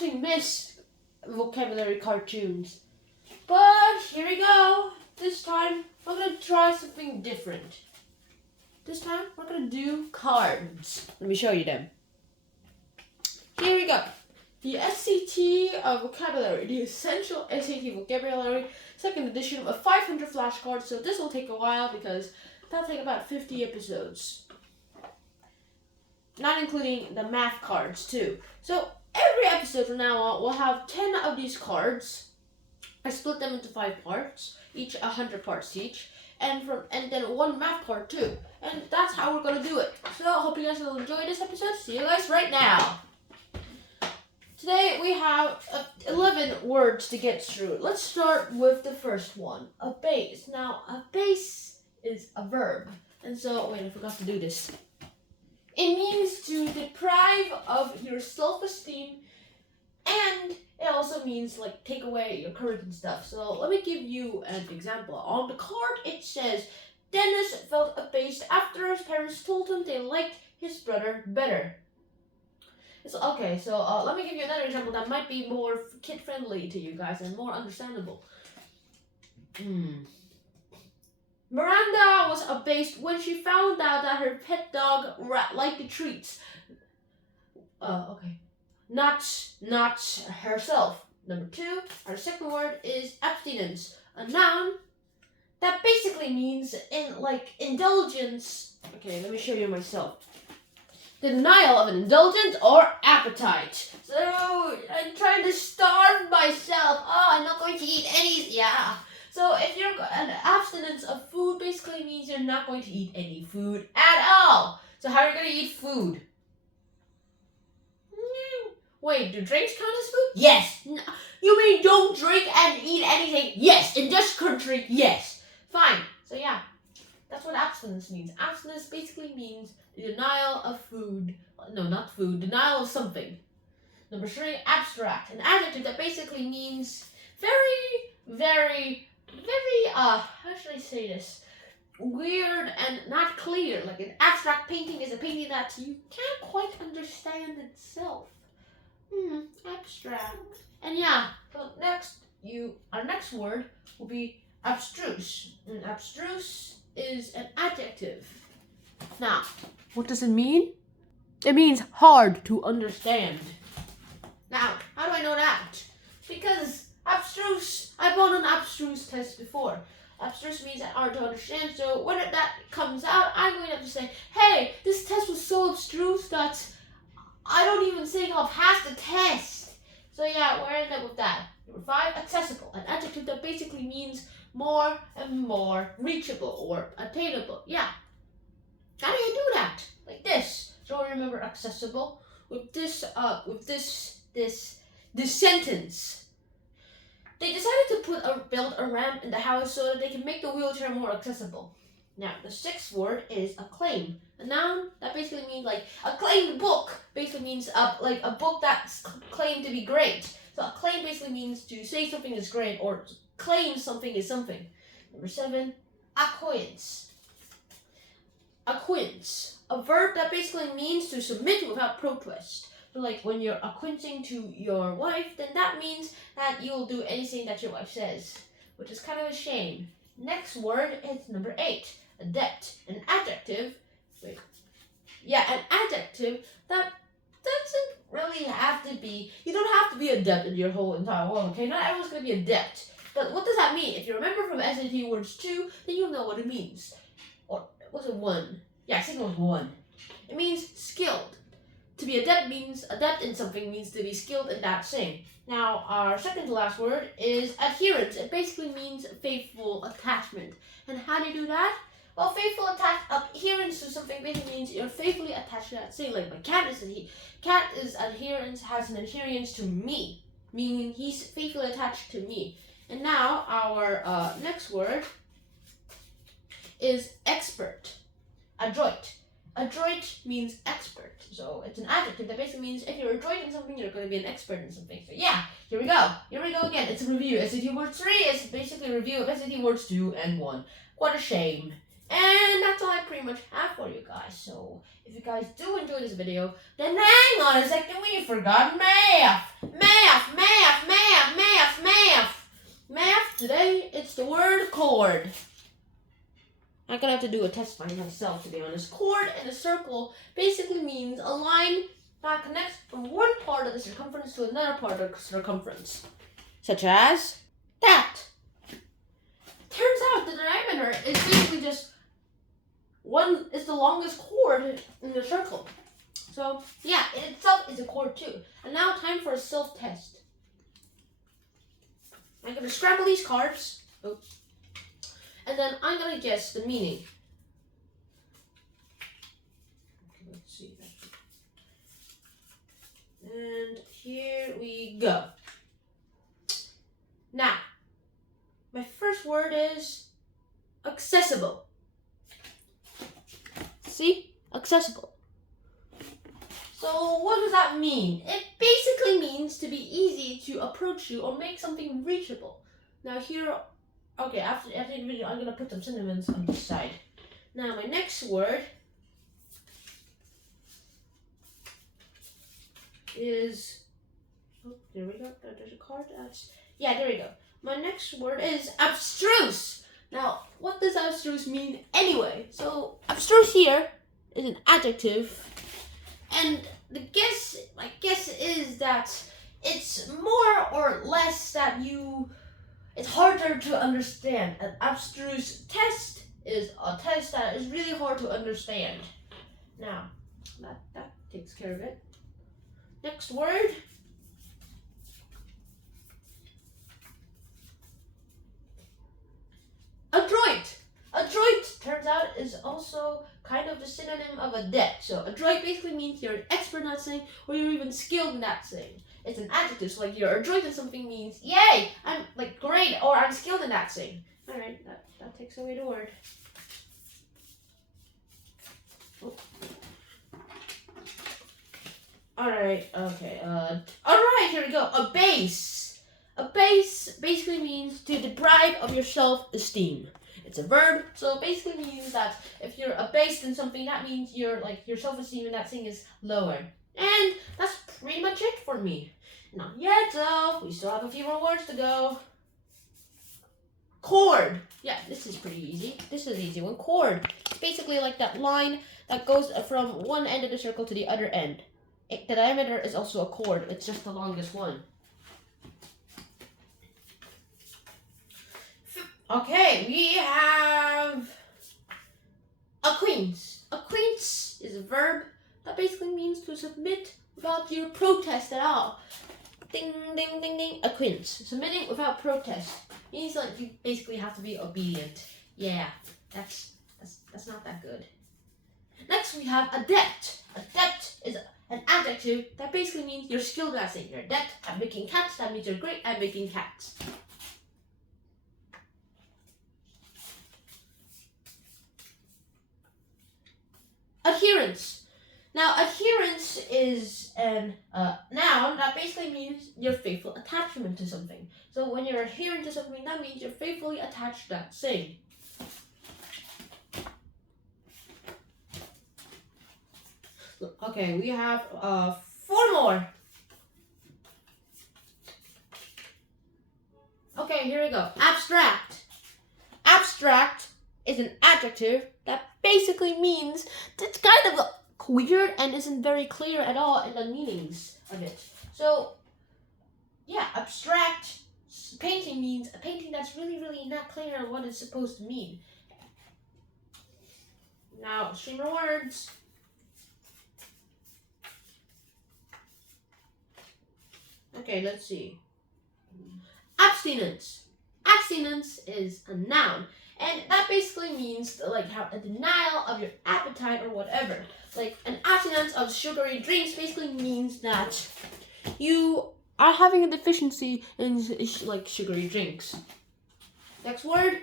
actually miss vocabulary cartoons. But here we go. This time, I'm going to try something different. This time, we're going to do cards. Let me show you them. Here we go. The SAT vocabulary, the essential SAT vocabulary, second edition of 500 flashcards. So this will take a while because that'll take about 50 episodes. Not including the math cards too. So every episode from now on will have 10 of these cards. I split them into 5 parts, each 100 parts each, and then 1 math part too. And that's how we're gonna do it. So I hope you guys will enjoy this episode. See you guys right now. Today we have 11 words to get through. Let's start with the first one, a base. Now, a base is a verb. And so, wait, I forgot to do this. It means to deprive of your self-esteem, and it also means like take away your courage and stuff. So let me give you an example. On the card it says, Dennis felt abased after his parents told him they liked his brother better. Okay, so let me give you another example that might be more kid-friendly to you guys and more understandable. Miranda was abased when she found out that her pet dog liked the treats. Okay. Not herself. Number 2, our second word is abstinence. A noun that basically means indulgence. Okay, let me show you myself. The denial of an indulgence or appetite. So, I'm trying to starve myself. Oh, I'm not going to eat any. Yeah. So, if you're an abstinence of food, basically means you're not going to eat any food at all. So, how are you going to eat food? Wait, do drinks count as food? Yes. No. You mean don't drink and eat anything? Yes. In this country, yes. Fine. So, yeah. That's what abstinence means. Abstinence basically means the denial of food. No, not food. Denial of something. Number 3, abstract. An adjective that basically means very, how should I say this? Weird and not clear. Like an abstract painting is a painting that you can't quite understand itself. Abstract. And yeah, so our next word will be abstruse. And abstruse is an adjective. Now, what does it mean? It means hard to understand. Now, how do I know that? Because abstruse, I've done an abstruse test before. Abstruse means hard to understand, so when that comes out, I'm going to have to say, hey, this test was so abstruse that I don't even think I'll pass the test. So yeah, we're in there with that. Number 5, accessible. An adjective that basically means more and more reachable or attainable. Yeah. How do you do that? Like this. So remember accessible with this sentence. They decided to build a ramp in the house so that they can make the wheelchair more accessible. Now, the 6th word is acclaim. A noun that basically means like acclaimed book. Basically means a book that's claimed to be great. So acclaim basically means to say something is great or claim something is something. Number 7, acquaintance. Acquaintance, a verb that basically means to submit without protest. So like when you're acquainting to your wife, then that means that you'll do anything that your wife says, which is kind of a shame. Next word is number 8, adept. An adjective, an adjective that doesn't really have to be, you don't have to be adept in your whole entire world, okay? Not everyone's going to be adept. But what does that mean? If you remember from SAT words 2, then you'll know what it means. Or was it 1? Yeah, I think it was 1. It means skilled. To be adept in something means to be skilled in that thing. Now, our second to last word is adherence. It basically means faithful attachment. And how do you do that? Well, adherence to something basically means you're faithfully attached to that thing. Like my cat has an adherence to me, meaning he's faithfully attached to me. And now our next word is expert. Adroit. Adroit means expert. So it's an adjective that basically means if you're adroit in something, you're going to be an expert in something. So yeah, here we go. Here we go again. It's a review. SAT Words 3 is basically a review of SAT Words 2 and 1. What a shame. And that's all I pretty much have for you guys. So if you guys do enjoy this video, then hang on a second, we forgot math. Math, today it's the word chord. I'm gonna have to do a test by myself, to be honest. Chord in a circle basically means a line that connects from one part of the circumference to another part of the circumference. Such as that. Turns out the diameter is basically just one is the longest chord in the circle. So yeah, it itself is a chord too. And now time for a self-test. I'm gonna scramble these cards. Oops. And then I'm gonna guess the meaning. Okay, let's see. And here we go. Now, my first word is accessible. See? Accessible. So what does that mean? It basically means to be easy to approach you or make something reachable. Now here, okay, after the video, I'm gonna put some synonyms on this side. Now my next word is, oh, there we go. There's a card. Yeah, there we go. My next word is abstruse. Now, what does abstruse mean anyway? So abstruse here is an adjective. And my guess is that it's more or less that it's harder to understand. An abstruse test is a test that is really hard to understand. Now, that takes care of it. Next word. Adroit. Adroit, turns out, is also kind of the synonym of adept. So adroit basically means you're an expert in that thing, or you're even skilled in that thing. It's an adjective, so like you're adroit in something means, yay, I'm like great, or I'm skilled in that thing. Alright, that takes away the word. Oh. Alright, okay, alright, here we go. Abase. Abase basically means to deprive of your self-esteem. It's a verb, so it basically means that if you're abased in something, that means your self-esteem in that thing is lower. And that's pretty much it for me. Not yet though, we still have a few more words to go. Chord. Yeah, this is pretty easy. This is an easy one. Chord. It's basically like that line that goes from one end of the circle to the other end. The diameter is also a chord, it's just the longest one. Okay, we have acquaintance. Acquaintance is a verb that basically means to submit without your protest at all. Ding, ding, ding, ding. Acquaintance. Submitting without protest means like you basically have to be obedient. Yeah, that's not that good. Next, we have adept. Adept is an adjective that basically means you're skilled at something. You're adept at making cats. That means you're great at making cats. Adherence. Now, adherence is a noun that basically means your faithful attachment to something. So when you're adherent to something, that means you're faithfully attached to that thing. Okay, we have 4 more. Okay, here we go. Abstract. Abstract is an adjective that basically means it's kind of weird and isn't very clear at all in the meanings of it. So, yeah, abstract painting means a painting that's really, really not clear on what it's supposed to mean. Now, 3 more words. Okay, let's see. Abstinence. Abstinence is a noun. And that basically means like a denial of your appetite or whatever. Like an abstinence of sugary drinks basically means that you are having a deficiency in like sugary drinks. Next word,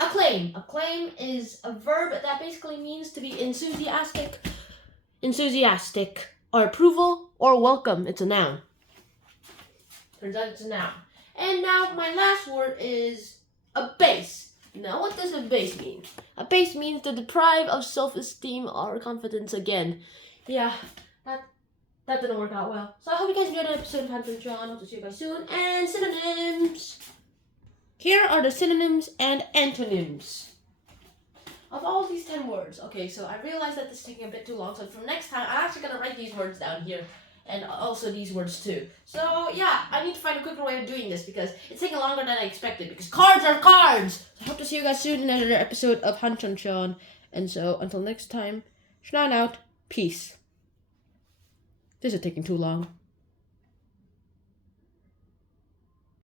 acclaim. Acclaim is a verb that basically means to be enthusiastic, or approval or welcome. It's a noun. Turns out it's a noun. And now my last word is abase. Now, what does abase mean? Abase means to deprive of self-esteem or confidence again. Yeah, that didn't work out well. So I hope you guys enjoyed the episode of Hunter John. Hope to see you guys soon. And synonyms. Here are the synonyms and antonyms of all these 10 words. Okay, so I realized that this is taking a bit too long, so from next time, I'm actually going to write these words down here, and also these words too. So yeah, I need to find a quicker way of doing this, because it's taking longer than I expected, because cards are cards! So I hope to see you guys soon in another episode of Hunt on Sean, and so until next time, Shnan out, peace. This is taking too long.